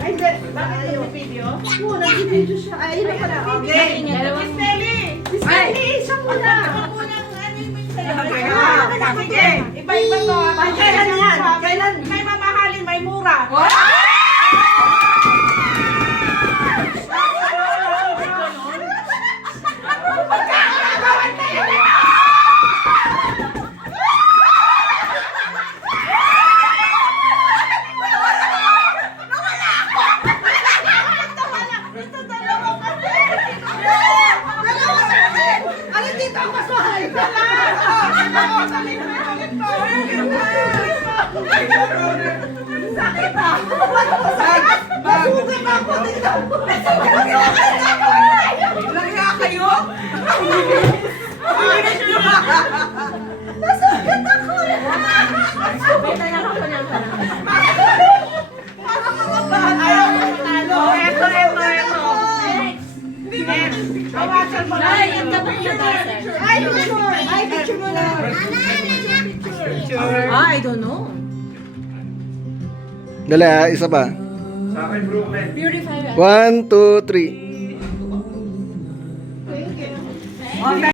Ay, bakit nag-video? Oo, nag-video siya. Ay, yun pala. Okay. Miss Nelly! Miss Nelly, siya muna. Sige, iba-iba to. Kailan yan? Kailan? May mamahalin, may mura. Sakit ah! Masugat ako dito! Masugat ako! Lagya kayo? Masugat ako! Ayaw mo manalo! Eto! Awasan mo lang! Ay, picture! Ay, picture mo lang! I don't know. Dali isa pa. Sa akin, broken. Purify. 1, 2, 3.